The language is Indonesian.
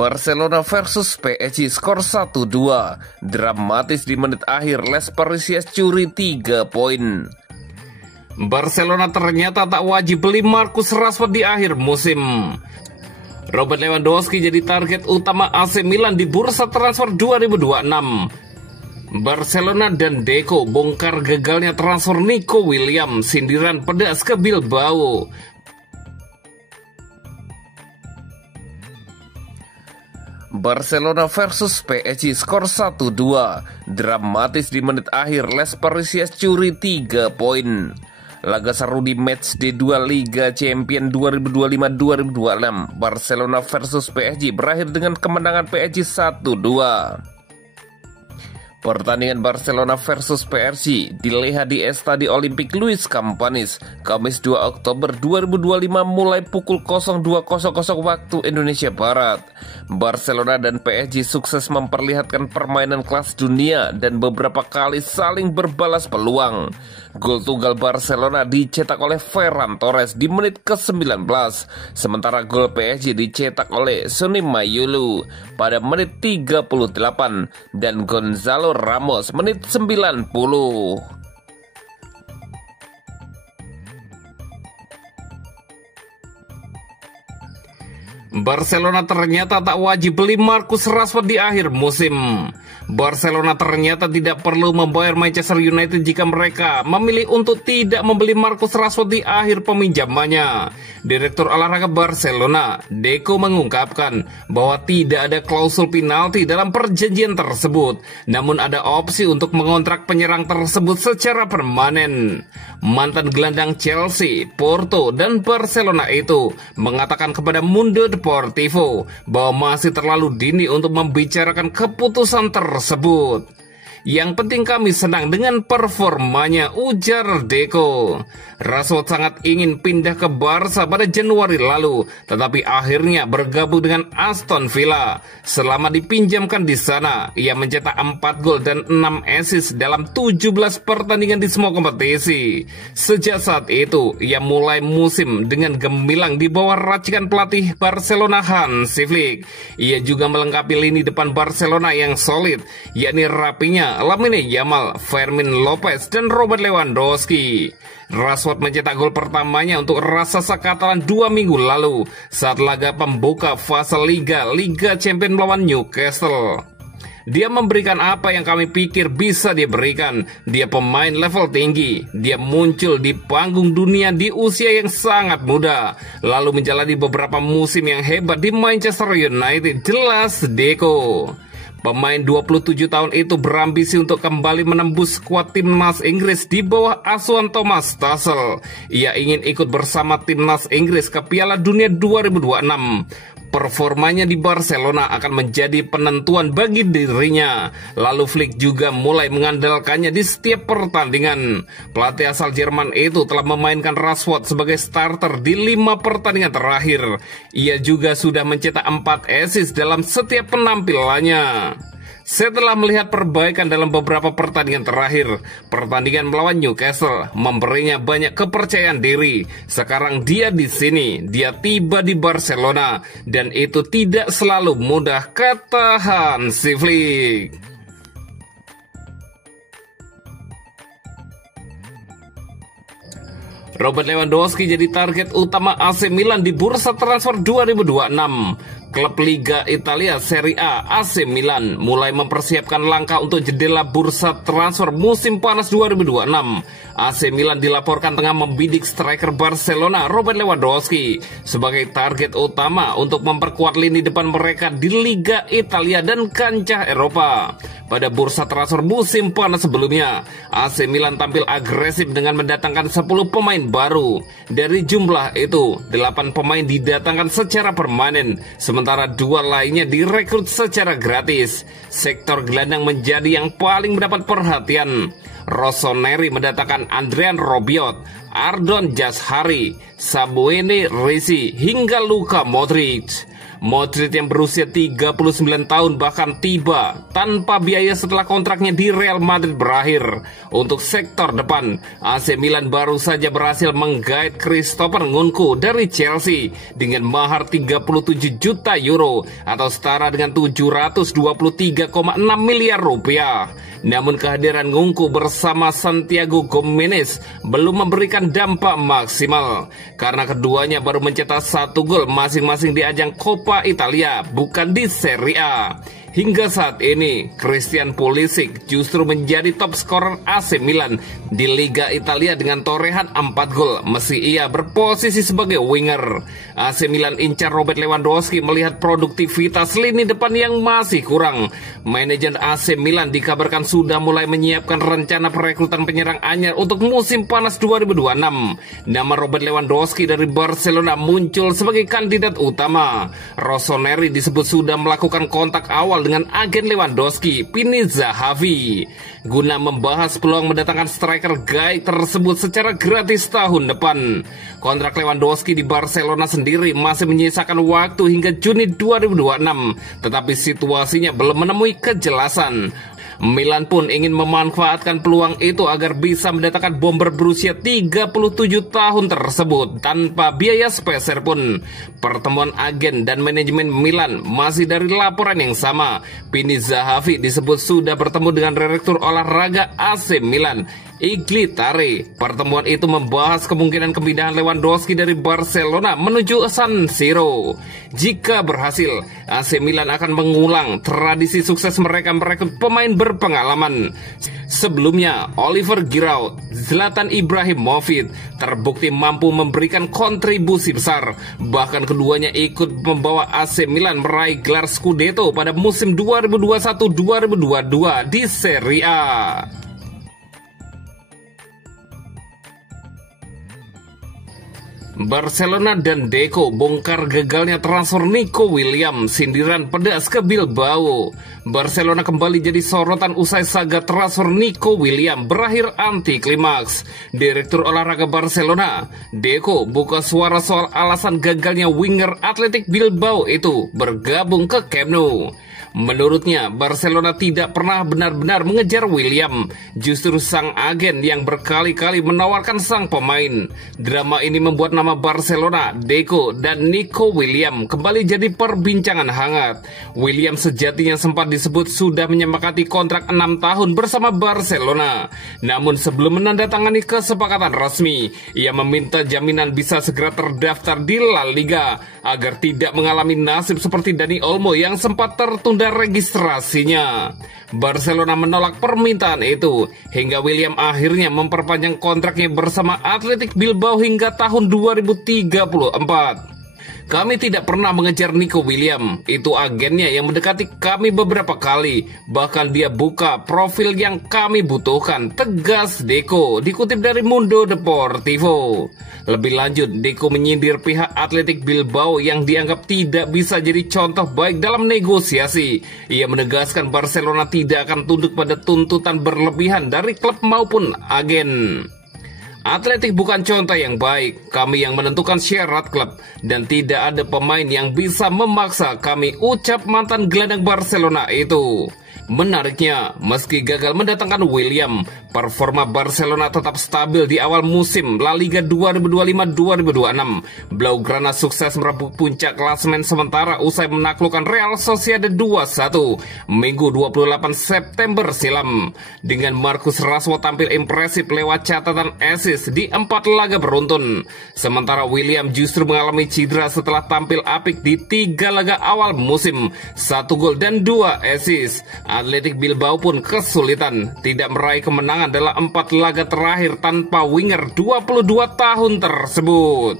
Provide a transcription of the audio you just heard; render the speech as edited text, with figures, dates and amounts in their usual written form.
Barcelona versus PSG skor 1-2. Dramatis di menit akhir, Les Parisiens curi 3 poin. Barcelona ternyata tak wajib beli Marcus Rashford di akhir musim. Robert Lewandowski jadi target utama AC Milan di bursa transfer 2026. Barcelona dan Deco bongkar gagalnya transfer Nico Williams, sindiran pedas ke Bilbao. Barcelona versus PSG skor 1-2. Dramatis di menit akhir, Les Parisiens curi 3 poin. Laga seru di match D2 Liga Champions 2025-2026 Barcelona versus PSG berakhir dengan kemenangan PSG 1-2. Pertandingan Barcelona versus PSG dilihat di Estadio Olimpik Luis Campanis, Kamis 2 Oktober 2025 mulai pukul 02.00 waktu Indonesia Barat. Barcelona dan PSG sukses memperlihatkan permainan kelas dunia dan beberapa kali saling berbalas peluang. Gol tunggal Barcelona dicetak oleh Ferran Torres di menit ke-19, sementara gol PSG dicetak oleh Sonny Mayulu pada menit 38 dan Gonzalo Ramos menit 90. Barcelona ternyata tak wajib beli Marcus Rashford di akhir musim. Barcelona ternyata tidak perlu membayar Manchester United jika mereka memilih untuk tidak membeli Marcus Rashford di akhir peminjamannya. Direktur olahraga Barcelona, Deco, mengungkapkan bahwa tidak ada klausul penalti dalam perjanjian tersebut, namun ada opsi untuk mengontrak penyerang tersebut secara permanen. Mantan gelandang Chelsea, Porto, dan Barcelona itu mengatakan kepada Mundo Deportivo bahwa masih terlalu dini untuk membicarakan keputusan tersebut. Yang penting kami senang dengan performanya, ujar Deco. Rashford sangat ingin pindah ke Barca pada Januari lalu, tetapi akhirnya bergabung dengan Aston Villa. Selama dipinjamkan di sana, ia mencetak 4 gol dan 6 assist dalam 17 pertandingan di semua kompetisi. Sejak saat itu, ia mulai musim dengan gemilang di bawah racikan pelatih Barcelona Hansi Flick. Ia juga melengkapi lini depan Barcelona yang solid, yakni rapinya Lamine Yamal, Fermin Lopez, dan Robert Lewandowski. Rashford mencetak gol pertamanya untuk raksasa Katalan 2 minggu lalu saat laga pembuka fase Liga Champions melawan Newcastle. Dia memberikan apa yang kami pikir bisa dia berikan. Dia pemain level tinggi. Dia muncul di panggung dunia di usia yang sangat muda, lalu menjalani beberapa musim yang hebat di Manchester United, jelas Deco. Pemain 27 tahun itu berambisi untuk kembali menembus skuad timnas Inggris di bawah asuhan Thomas Tuchel. Ia ingin ikut bersama timnas Inggris ke Piala Dunia 2026. Performanya di Barcelona akan menjadi penentuan bagi dirinya. Lalu Flick juga mulai mengandalkannya di setiap pertandingan. Pelatih asal Jerman itu telah memainkan Rashford sebagai starter di 5 pertandingan terakhir. Ia juga sudah mencetak 4 assist dalam setiap penampilannya. Setelah melihat perbaikan dalam beberapa pertandingan terakhir, pertandingan melawan Newcastle memberinya banyak kepercayaan diri. Sekarang dia di sini, dia tiba di Barcelona, dan itu tidak selalu mudah, kata Hansi Flick. Robert Lewandowski jadi target utama AC Milan di bursa transfer 2026. Klub Liga Italia Serie A AC Milan mulai mempersiapkan langkah untuk jendela bursa transfer musim panas 2026. AC Milan dilaporkan tengah membidik striker Barcelona Robert Lewandowski sebagai target utama untuk memperkuat lini depan mereka di Liga Italia dan kancah Eropa. Pada bursa transfer musim panas sebelumnya, AC Milan tampil agresif dengan mendatangkan 10 pemain baru. Dari jumlah itu, 8 pemain didatangkan secara permanen, sementara 2 lainnya direkrut secara gratis. Sektor gelandang menjadi yang paling mendapat perhatian. Rossoneri mendatangkan Adrian Rabiot, Ardon Jashari, Sabuene Risi, hingga Luka Modric. Modric yang berusia 39 tahun bahkan tiba tanpa biaya setelah kontraknya di Real Madrid berakhir. Untuk sektor depan, AC Milan baru saja berhasil menggait Christopher Nkunku dari Chelsea dengan mahar 37 juta euro atau setara dengan 723,6 miliar rupiah. Namun kehadiran Nkunku bersama Santiago Gimenez belum memberikan dampak maksimal karena keduanya baru mencetak 1 gol masing-masing di ajang Coppa Italia, bukan di Serie A. Hingga saat ini, Christian Pulisic justru menjadi top scorer AC Milan di Liga Italia dengan torehan 4 gol, meski ia berposisi sebagai winger. AC Milan incar Robert Lewandowski melihat produktivitas lini depan yang masih kurang. Manajer AC Milan dikabarkan sudah mulai menyiapkan rencana perekrutan penyerang anyar untuk musim panas 2026. Nama Robert Lewandowski dari Barcelona muncul sebagai kandidat utama. Rossoneri disebut sudah melakukan kontak awal dengan agen Lewandowski, Pini Zahavi, guna membahas peluang mendatangkan striker gay tersebut secara gratis tahun depan. Kontrak Lewandowski di Barcelona sendiri masih menyisakan waktu hingga Juni 2026, tetapi situasinya belum menemui kejelasan. Milan pun ingin memanfaatkan peluang itu agar bisa mendatangkan bomber berusia 37 tahun tersebut tanpa biaya speser pun. Pertemuan agen dan manajemen Milan masih dari laporan yang sama. Pini Zahavi disebut sudah bertemu dengan direktur olahraga AC Milan, Iglitare. Pertemuan itu membahas kemungkinan kepindahan Lewandowski dari Barcelona menuju San Siro. Jika berhasil, AC Milan akan mengulang tradisi sukses mereka merekrut pemain berpengalaman. Sebelumnya, Oliver Giroud, Zlatan Ibrahimovic terbukti mampu memberikan kontribusi besar. Bahkan keduanya ikut membawa AC Milan meraih gelar Scudetto pada musim 2021-2022 di Serie A. Barcelona dan Deco bongkar gagalnya transfer Nico Williams, sindiran pedas ke Bilbao. Barcelona kembali jadi sorotan usai saga transfer Nico Williams berakhir anti klimaks. Direktur olahraga Barcelona, Deco, buka suara soal alasan gagalnya winger Athletic Bilbao itu bergabung ke Camp Nou. Menurutnya, Barcelona tidak pernah benar-benar mengejar William. Justru sang agen yang berkali-kali menawarkan sang pemain. Drama ini membuat nama Barcelona, Deco, dan Nico William kembali jadi perbincangan hangat. William sejatinya sempat disebut sudah menyepakati kontrak 6 tahun bersama Barcelona. Namun sebelum menandatangani kesepakatan resmi, ia meminta jaminan bisa segera terdaftar di La Liga agar tidak mengalami nasib seperti Dani Olmo yang sempat tertunda registrasinya. Barcelona menolak permintaan itu hingga William akhirnya memperpanjang kontraknya bersama Athletic Bilbao hingga tahun 2034. Kami tidak pernah mengejar Nico William, itu agennya yang mendekati kami beberapa kali, bahkan dia buka profil yang kami butuhkan, tegas Deco, dikutip dari Mundo Deportivo. Lebih lanjut, Deco menyindir pihak Athletic Bilbao yang dianggap tidak bisa jadi contoh baik dalam negosiasi. Ia menegaskan Barcelona tidak akan tunduk pada tuntutan berlebihan dari klub maupun agen. Athletic bukan contoh yang baik, kami yang menentukan syarat klub, dan tidak ada pemain yang bisa memaksa kami, ucap mantan gelandang Barcelona itu. Menariknya, meski gagal mendatangkan William, performa Barcelona tetap stabil di awal musim La Liga 2025-2026. Blaugrana sukses merebut puncak klasemen sementara usai menaklukkan Real Sociedad 2-1 Minggu 28 September silam. Dengan Marcus Rashford tampil impresif lewat catatan assist di 4 laga beruntun. Sementara William justru mengalami cedera setelah tampil apik di 3 laga awal musim, 1 gol dan 2 assist. Athletic Bilbao pun kesulitan, tidak meraih kemenangan dalam 4 laga terakhir tanpa winger 22 tahun tersebut.